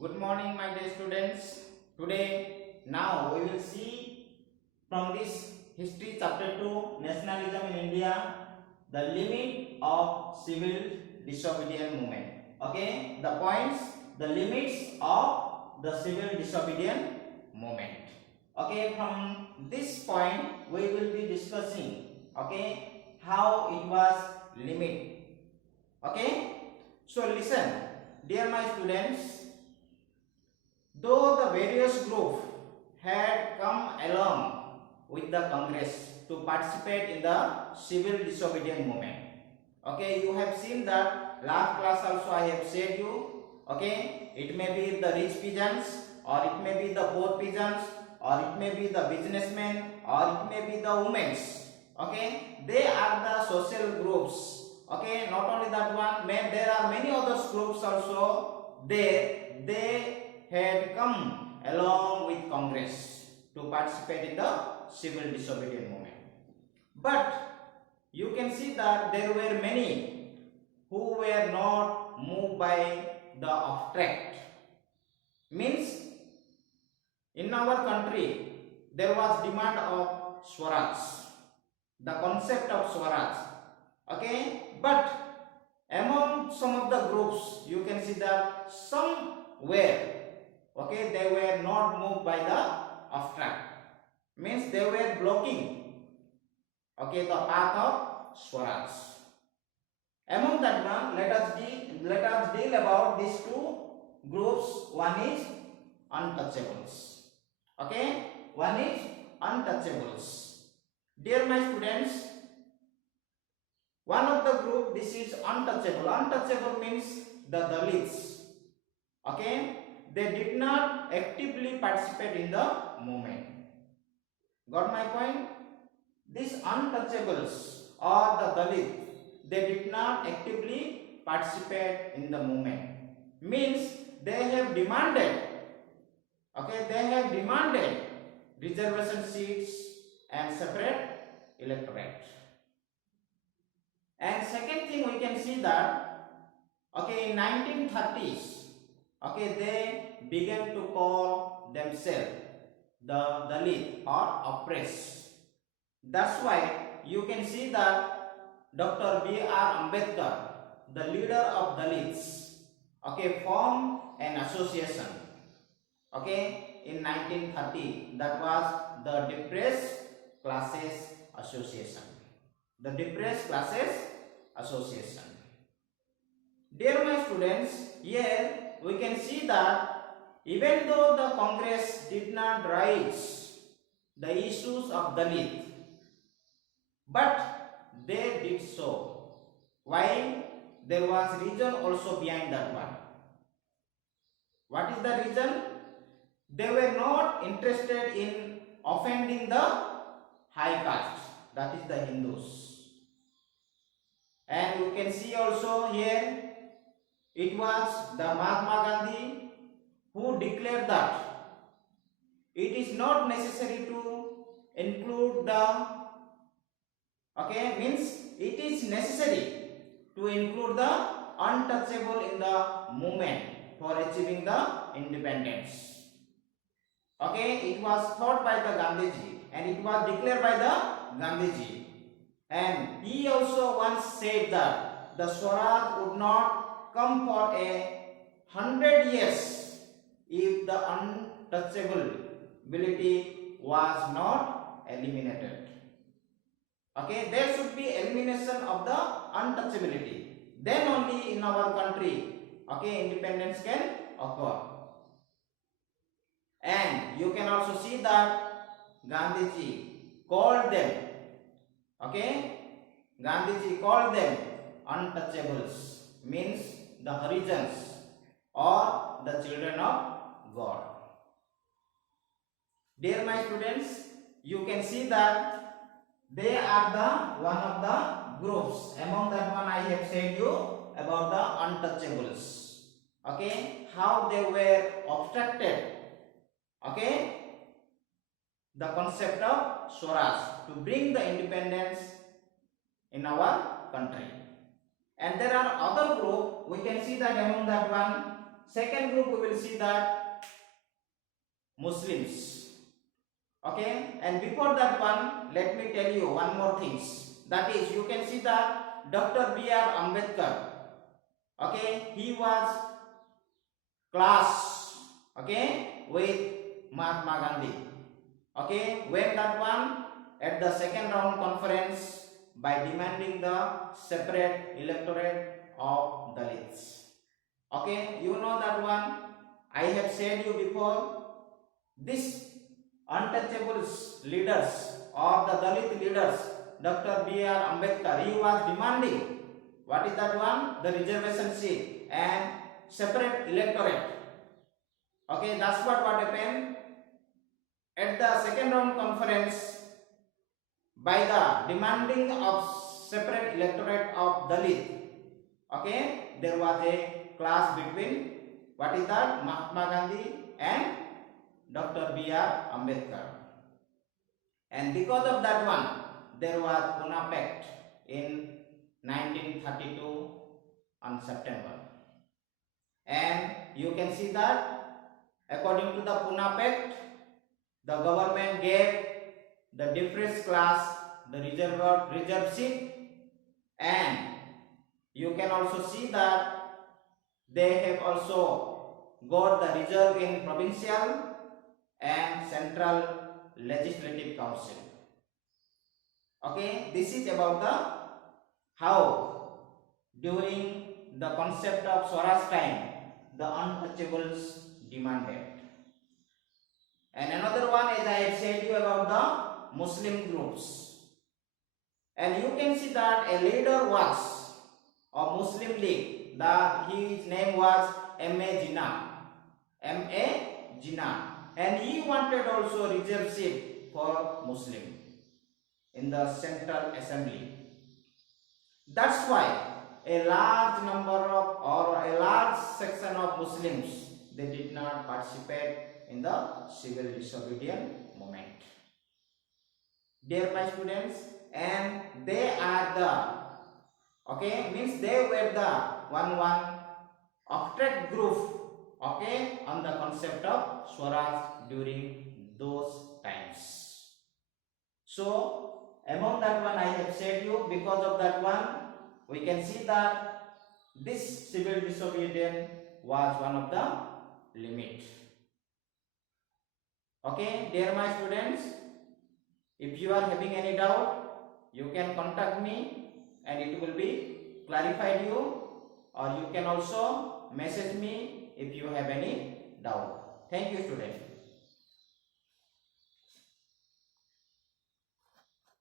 Good morning, my dear students. Now we will see from this history chapter 2, nationalism in India, the limit of civil disobedience movement. Okay, the points, the limits of the civil disobedience movement. Okay, from this point we will be discussing, okay, how it was limit. Okay, so listen, dear my students. Though the various groups had come along with the Congress to participate in the civil disobedience movement. Okay, you have seen that last class also I have said you. Okay, it may be the rich peasants, or it may be the poor peasants, or it may be the businessmen, or it may be the women. Okay, they are the social groups. Okay, not only that one, there are many other groups also there. They had come along with Congress to participate in the civil disobedience movement. But you can see that there were many who were not moved by the abstract. Means in our country there was demand of Swaraj, the concept of Swaraj. Okay, but among some of the groups you can see that some were, okay, they were not moved by the abstract. Means they were blocking, okay, the path of Swaraj. Among that one, let us deal about these two groups. One is untouchables. Okay, one is untouchables. Dear my students, one of the group, this is untouchable. Untouchable means the Dalits. Okay, they did not actively participate in the movement. Got my point? These untouchables or the Dalit, they did not actively participate in the movement. Means they have demanded, okay, they have demanded reservation seats and separate electorate. And second thing we can see that, okay, in 1930s, okay, they began to call themselves the Dalit or oppressed. That's why you can see that Dr. B.R. Ambedkar, the leader of Dalits, okay, formed an association, okay, in 1930. That was the Depressed Classes Association. The Depressed Classes Association. Dear my students, here we can see that even though the Congress did not raise the issues of Dalit, but they did so. Why? There was reason also behind that one. What is the reason? They were not interested in offending the high caste, that is the Hindus. And you can see also here, it was the Mahatma Gandhi who declared that it is not necessary to include the, okay, means it is necessary to include the untouchable in the movement for achieving the independence. Okay, it was thought by the Gandhiji and it was declared by the Gandhiji. And he also once said that the Swaraj would not come for 100 years if the untouchability was not eliminated. Okay, there should be elimination of the untouchability. Then only in our country, okay, independence can occur. And you can also see that Gandhiji called them, okay, Gandhiji called them untouchables, means the Harijans or the children of God. Dear my students, you can see that they are the one of the groups. Among that one I have said you about the untouchables. Okay, how they were obstructed, okay, the concept of Swaraj to bring the independence in our country. And there are other group, we can see that among that one second group we will see that Muslims. Okay, and before that one, let me tell you one more things. That is, you can see that Dr. B.R. Ambedkar. Okay, he was class, okay, with Mahatma Gandhi. Okay, when that one at the second round conference by demanding the separate electorate of Dalits. Okay, you know that one. I have said you before. This untouchables leaders or the Dalit leaders, Dr. B.R. Ambedkar, he was demanding what is that one? The reservation seat and separate electorate. Okay, that's what happened at the second round conference. By the demanding of separate electorate of Dalit, okay, there was a clash between what is that? Mahatma Gandhi and Dr. B.R. Ambedkar. And because of that one, there was Pune Pact in 1932 on September. And you can see that according to the Pune Pact, the government gave the different class the reserve seat, and you can also see that they have also got the reserve in provincial and central legislative council. Okay, this is about the how during the concept of Swaraj time the untouchables demanded. And another one, as I have said you about the Muslim groups. And you can see that a leader was of Muslim League. His name was M.A. Jinnah. M.A. Jinnah. And he wanted also reserve seat for Muslim in the Central Assembly. That's why a large number of or a large section of Muslims, they did not participate in the civil disobedience movement. Dear my students, and they are the, okay, means they were the one octet group, okay, on the concept of Swaraj during those times. So among that one I have said you, because of that one we can see that this civil disobedience was one of the limit. Okay, dear my students, if you are having any doubt, you can contact me and it will be clarified you, or you can also message me if you have any doubt. Thank you, students.